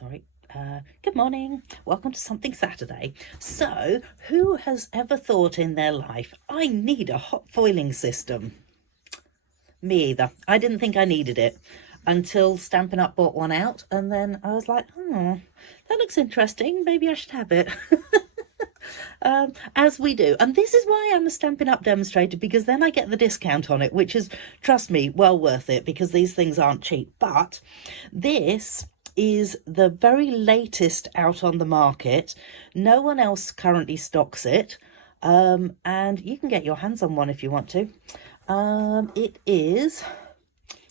Sorry. Good morning. Welcome to Something Saturday. So, who has ever thought in their life, I need a hot foiling system? Me either. I didn't think I needed it until Stampin' Up bought one out, and then I was like, oh, that looks interesting. Maybe I should have it. As we do. And this is why I'm a Stampin' Up demonstrator, because then I get the discount on it, which is, trust me, well worth it, because these things aren't cheap. But this is the very latest out on the market. No one else currently stocks it, and you can get your hands on one if you want to. It is,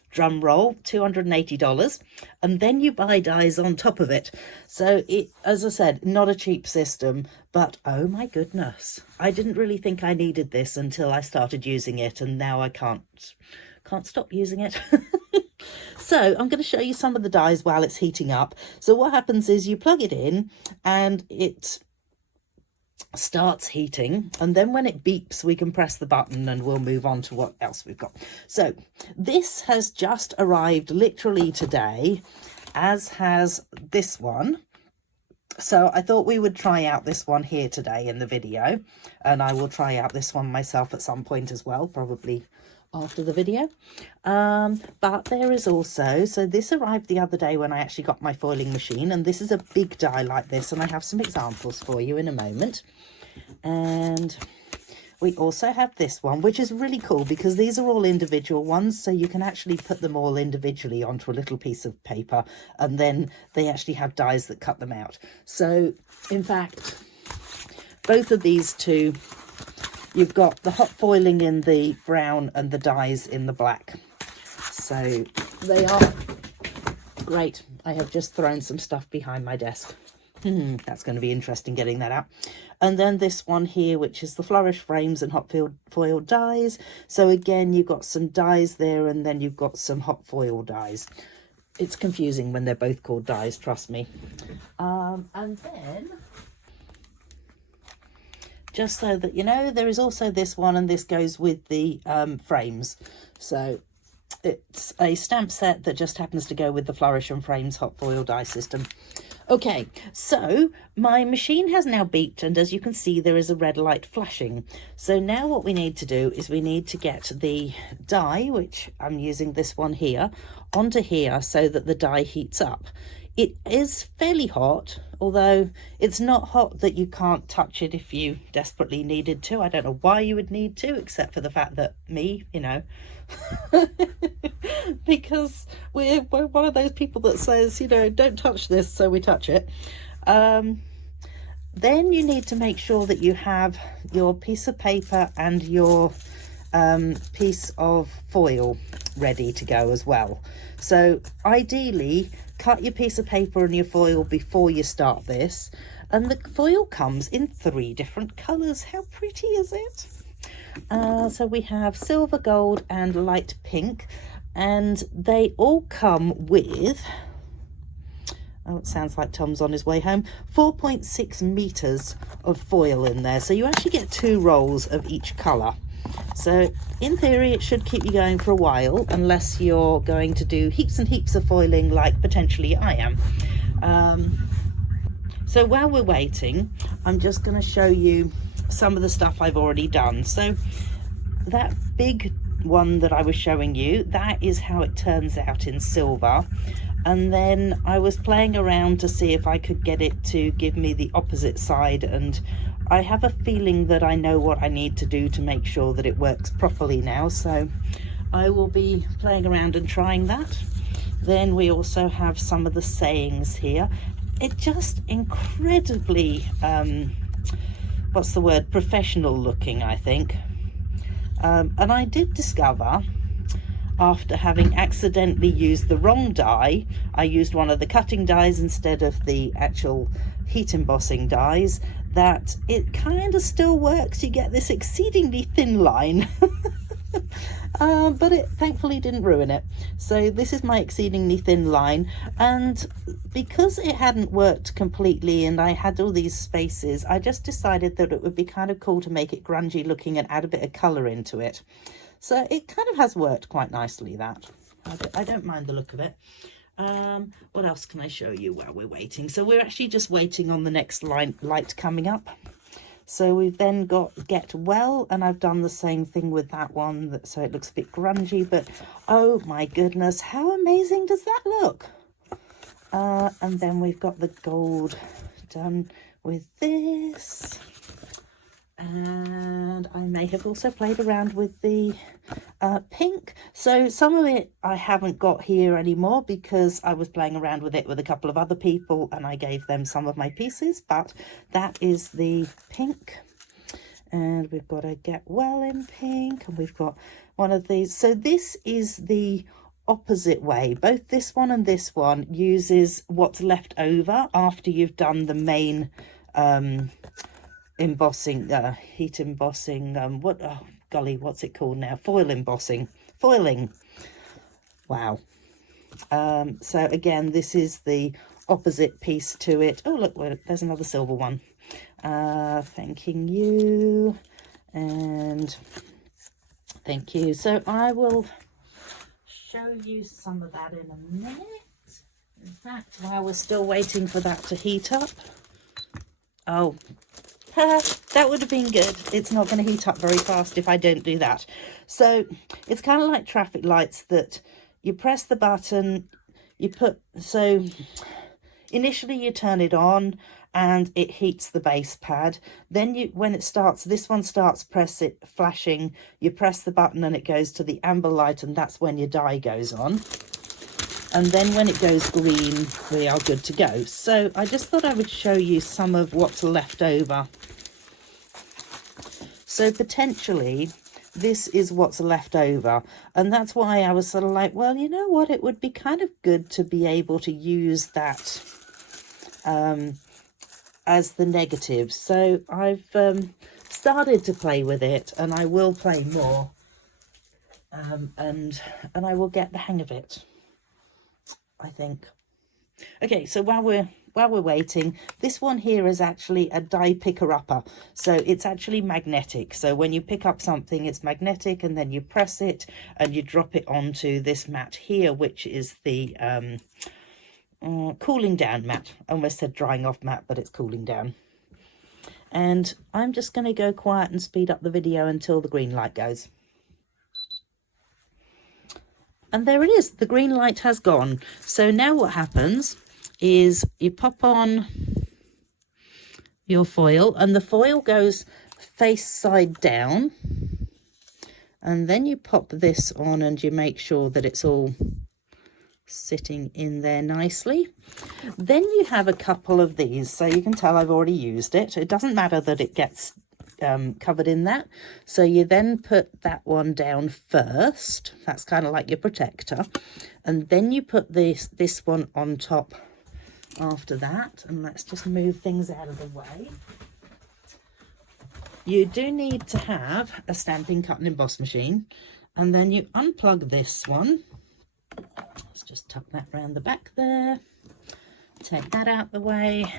drum roll, $280, and then you buy dies on top of it. So it, as I said, not a cheap system, but oh my goodness, I didn't really think I needed this until I started using it, and now I can't stop using it. So I'm going to show you some of the dies while it's heating up. So what happens is you plug it in and it starts heating, and then when it beeps we can press the button and we'll move on to what else we've got. So this has just arrived literally today, as has this one. So I thought we would try out this one here today in the video, and I will try out this one myself at some point as well, probably after the video. But there is also, so this arrived the other day when I actually got my foiling machine, and this is a big die like this, and I have some examples for you in a moment. And we also have this one, which is really cool because these are all individual ones, so you can actually put them all individually onto a little piece of paper, and then they actually have dies that cut them out. So in fact, both of these two, you've got the hot foiling in the brown and the dies in the black. So they are great. I have just thrown some stuff behind my desk. That's going to be interesting getting that out. And then this one here, which is the flourish frames and hot foil dies. So again, you've got some dies there, and then you've got some hot foil dies. It's confusing when they're both called dies, trust me. And then, just so that you know, there is also this one, and this goes with the frames. So it's a stamp set that just happens to go with the flourish and frames hot foil die system. Okay, so my machine has now beeped, and as you can see, there is a red light flashing. So now what we need to do is we need to get the die, which I'm using this one here, onto here so that the die heats up. It is fairly hot, although it's not hot that you can't touch it if you desperately needed to. I don't know why you would need to, except for the fact that me, you know, because we're one of those people that says, you know, don't touch this, so we touch it. Then you need to make sure that you have your piece of paper and your piece of foil ready to go as well. So ideally, cut your piece of paper and your foil before you start this. And the foil comes in 3 different colours. How pretty is it? So we have silver, gold and light pink, and they all come with, oh, it sounds like Tom's on his way home, 4.6 meters of foil in there. So you actually get 2 rolls of each colour. So in theory, it should keep you going for a while, unless you're going to do heaps and heaps of foiling like potentially I am. So while we're waiting, I'm just going to show you some of the stuff I've already done. So that big one that I was showing you, that is how it turns out in silver. And then I was playing around to see if I could get it to give me the opposite side, and I have a feeling that I know what I need to do to make sure that it works properly now, so I will be playing around and trying that. Then we also have some of the sayings here. It just incredibly what's the word, professional looking, I think. And I did discover, after having accidentally used the wrong die, I used one of the cutting dies instead of the actual heat embossing dies, that it kind of still works. You get this exceedingly thin line. But it thankfully didn't ruin it. So this is my exceedingly thin line, and because it hadn't worked completely and I had all these spaces, I just decided that it would be kind of cool to make it grungy looking and add a bit of colour into it. So it kind of has worked quite nicely, that. I don't mind the look of it. What else can I show you while we're waiting? So we're actually just waiting on the next light coming up. So we've then got Get Well, and I've done the same thing with that one, so it looks a bit grungy, but oh my goodness, how amazing does that look? And then we've got the gold done with this. And I may have also played around with the pink. So some of it I haven't got here anymore because I was playing around with it with a couple of other people and I gave them some of my pieces, but that is the pink. And we've got a Get Well in pink, and we've got one of these. So this is the opposite way. Both this one and this one uses what's left over after you've done the main embossing, heat embossing, oh golly, what's it called now? Foil embossing, foiling. Wow. So again, this is the opposite piece to it. Oh look, there's another silver one. Thanking you, and thank you. So I will show you some of that in a minute. In fact, while we're still waiting for that to heat up. Oh, that would have been good. It's not going to heat up very fast if I don't do that. So it's kind of like traffic lights that you press the button, so initially you turn it on and it heats the base pad. Then when it starts, this one starts flashing, you press the button and it goes to the amber light, and that's when your die goes on. And then when it goes green, we are good to go. So I just thought I would show you some of what's left over. So potentially this is what's left over. And that's why I was sort of like, well, you know what? It would be kind of good to be able to use that as the negative. So I've started to play with it, and I will play more. And I will get the hang of it, I think. Okay, so while we're waiting, this one here is actually a die picker upper, so it's actually magnetic. So when you pick up something, it's magnetic, and then you press it and you drop it onto this mat here, which is the cooling down mat. I almost said drying off mat, but it's cooling down. And I'm just going to go quiet and speed up the video until the green light goes. And there it is, the green light has gone. So now what happens is you pop on your foil, and the foil goes face side down. And then you pop this on and you make sure that it's all sitting in there nicely. Then you have a couple of these, so you can tell I've already used it. It doesn't matter that it gets covered in that. So you then put that one down first. That's kind of like your protector, and then you put this one on top after that. And let's just move things out of the way. You do need to have a stamping, cut and emboss machine, and then you unplug this one. Let's just tuck that around the back there, take that out the way,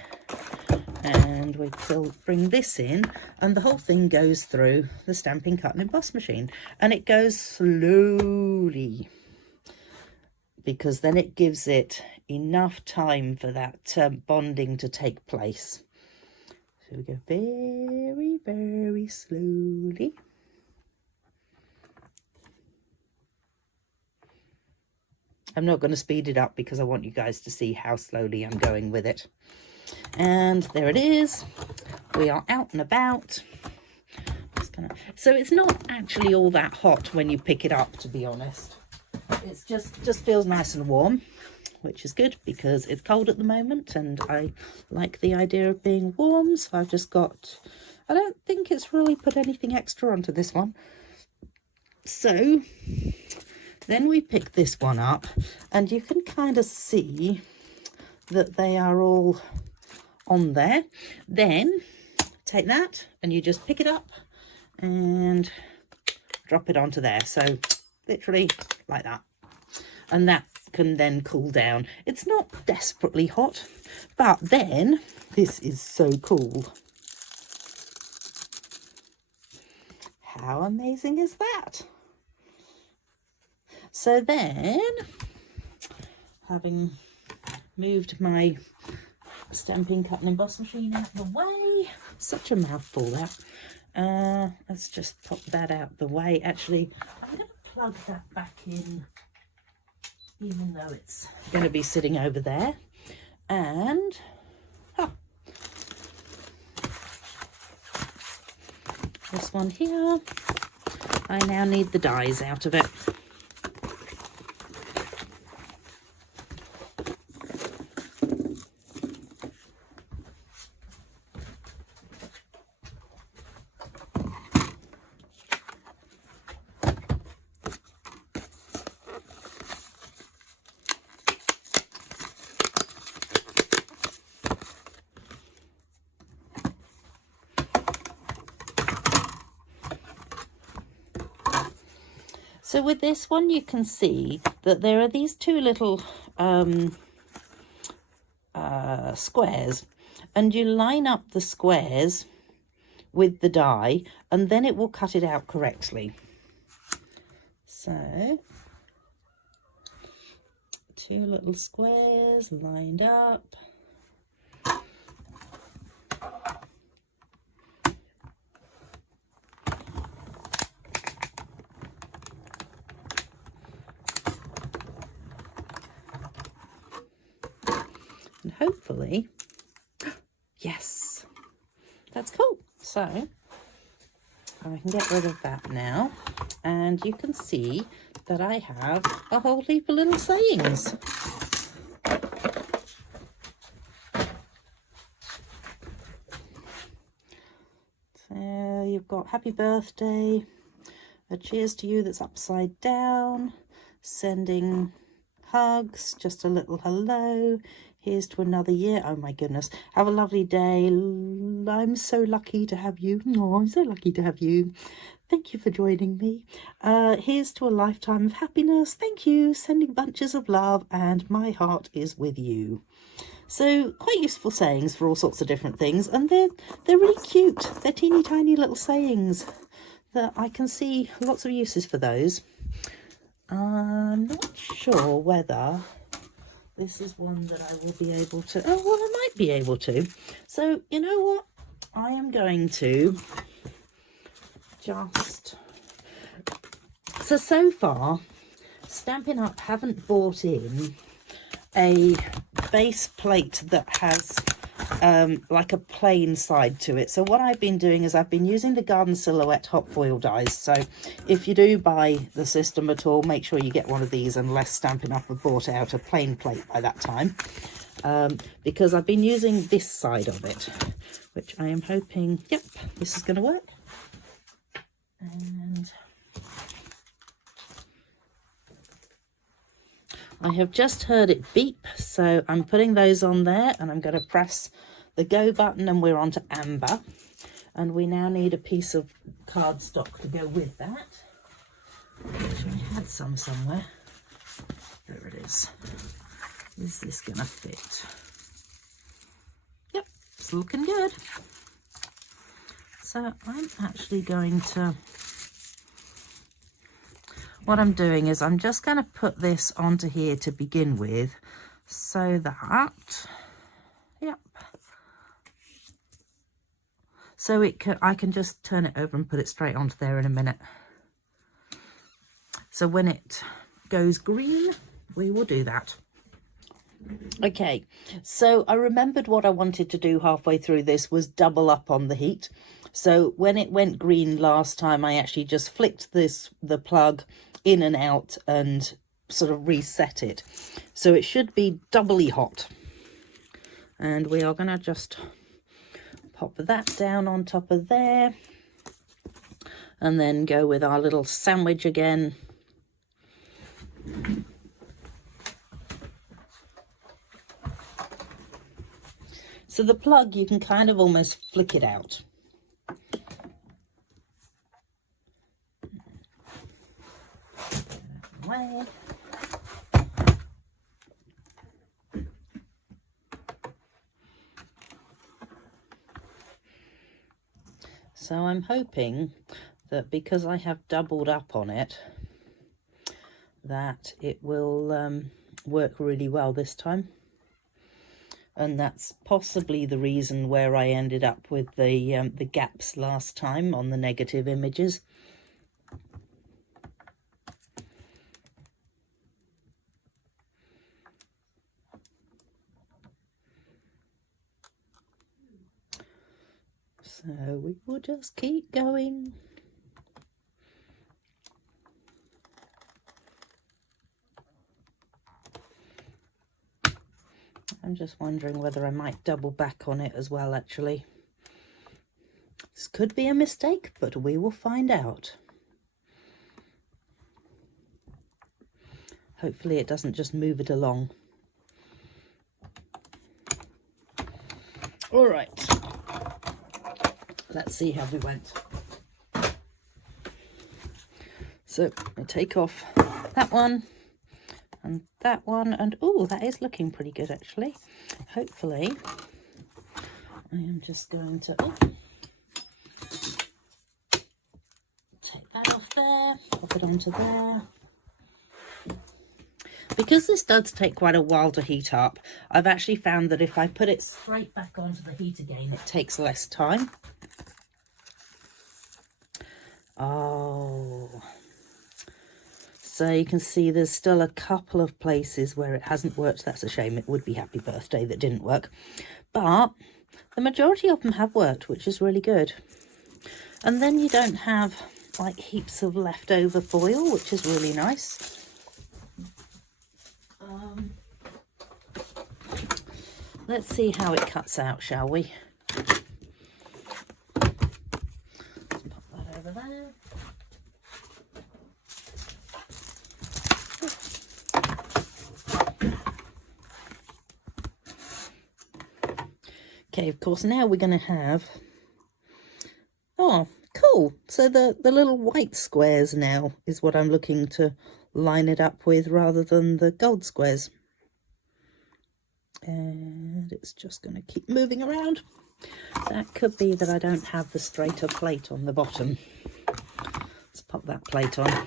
and we will bring this in, and the whole thing goes through the stamping, cut and emboss machine, and it goes slowly because then it gives it enough time for that bonding to take place. So we go very, very slowly. I'm not going to speed it up because I want you guys to see how slowly I'm going with it. And there it is. We are out and about. So it's not actually all that hot when you pick it up, to be honest. It's just feels nice and warm, which is good because it's cold at the moment and I like the idea of being warm. So I've just got, I don't think it's really put anything extra onto this one. So then we pick this one up and you can kind of see that they are all on there. Then take that and you just pick it up and drop it onto there. So literally like that. And that can then cool down. It's not desperately hot, but then this is so cool. How amazing is that? So then having moved my stamping, cut and emboss machine out the way. Such a mouthful that. Let's just pop that out the way. Actually, I'm going to plug that back in, even though it's going to be sitting over there. And this one here, I now need the dies out of it. So with this one, you can see that there are these two little squares, and you line up the squares with the die, and then it will cut it out correctly. So, two little squares lined up. And hopefully, yes, that's cool. So I can get rid of that now, and you can see that I have a whole heap of little sayings. So you've got happy birthday, a cheers to you that's upside down, sending hugs, just a little hello, here's to another year, oh my goodness, have a lovely day, I'm so lucky to have you, oh I'm so lucky to have you, thank you for joining me, here's to a lifetime of happiness, thank you, sending bunches of love, and my heart is with you. So quite useful sayings for all sorts of different things, and they're really cute. They're teeny tiny little sayings that I can see lots of uses for those. I'm not sure whether this is one that I will be able to, oh well, I might be able to. So you know what, I am going to just, so far Stampin' Up haven't bought in a base plate that has like a plain side to it. So what I've been doing is I've been using the Garden Silhouette hot foil dies. So if you do buy the system at all, make sure you get one of these, unless Stampin' Up have bought out a plain plate by that time, because I've been using this side of it, which I am hoping, yep, this is going to work. And I have just heard it beep, so I'm putting those on there, and I'm going to press the go button, and we're on to amber. And we now need a piece of cardstock to go with that, which I had some somewhere. There it is. Is this going to fit? Yep, it's looking good. So I'm actually going to, what I'm doing is I'm just going to put this onto here to begin with, so that, yep, so I can just turn it over and put it straight onto there in a minute. So when it goes green, we will do that. Okay, so I remembered what I wanted to do halfway through this was double up on the heat. So when it went green last time, I actually just flicked the plug in and out and sort of reset it. So it should be doubly hot. And we are going to just pop that down on top of there. And then go with our little sandwich again. So the plug, you can kind of almost flick it out. Away. So I'm hoping that because I have doubled up on it, that it will work really well this time. And that's possibly the reason where I ended up with the gaps last time on the negative images. So we will just keep going. I'm just wondering whether I might double back on it as well, actually. This could be a mistake, but we will find out. Hopefully it doesn't just move it along. All right. Let's see how we went. So I take off that one and that one, and oh, that is looking pretty good actually. Hopefully I am just going to take that off there, pop it onto there. Because this does take quite a while to heat up, I've actually found that if I put it straight back onto the heat again, it takes less time. Oh, so you can see there's still a couple of places where it hasn't worked. That's a shame. It would be Happy Birthday that didn't work, but the majority of them have worked, which is really good. And then you don't have like heaps of leftover foil, which is really nice. Let's see how it cuts out, shall we? Let's pop that over there. Okay, of course, now we're going to have... Oh, cool. So the little white squares now is what I'm looking to line it up with rather than the gold squares. And it's just going to keep moving around. That could be that I don't have the straighter plate on the bottom. Let's pop that plate on.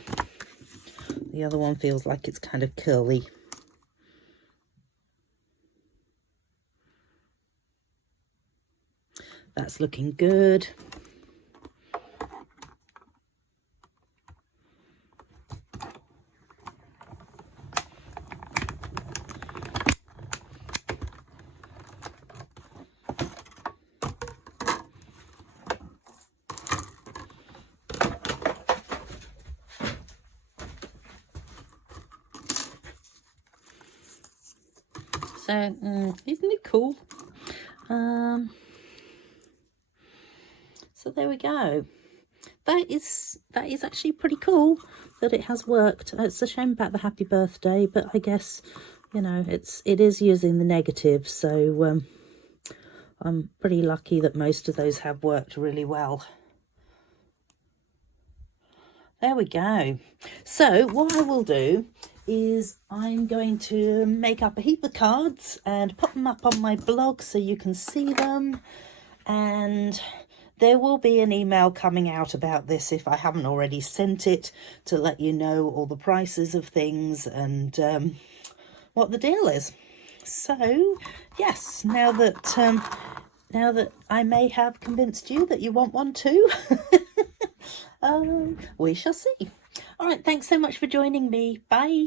The other one feels like it's kind of curly. That's looking good. So, isn't it cool? So there we go. That is actually pretty cool that it has worked. It's a shame about the Happy Birthday, but I guess, you know, it is using the negative, so I'm pretty lucky that most of those have worked really well. There we go. So what I will do is I'm going to make up a heap of cards and put them up on my blog so you can see them, and there will be an email coming out about this if I haven't already sent it, to let you know all the prices of things and what the deal is. So yes, now that I may have convinced you that you want one too, we shall see. All right, thanks so much for joining me. Bye.